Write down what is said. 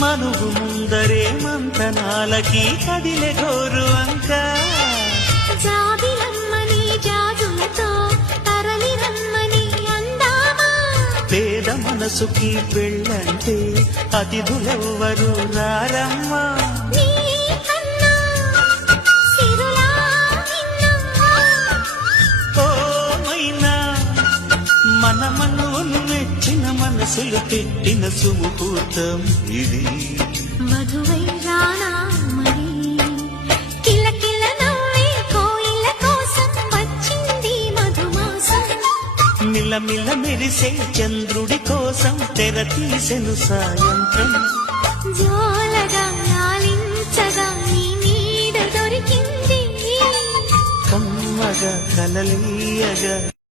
మనుగు ముందరే మంతనాలకి కదిలే గోరు అంక జాబిలమ్మని జాజులతో తరలి రమ్మని అందామా పేద మనసుకి పెళ్ళంటే అతిథులెవ్వరు రారమ్మా మనమనును మెచ్చిన మనసులు పెట్టిన సుముహూర్తం ఇది మధువై రానా మరి కిలకిల నవ్వే కోయిల కోసం వచ్చింది మధుమాసం మిలమిల మెరిసే చంద్రుడి కోసం తెర తీసెను సాయంత్రం జోలగా లాలించగా నీ నీడ దొరికింది కమ్మగా కలలీయగా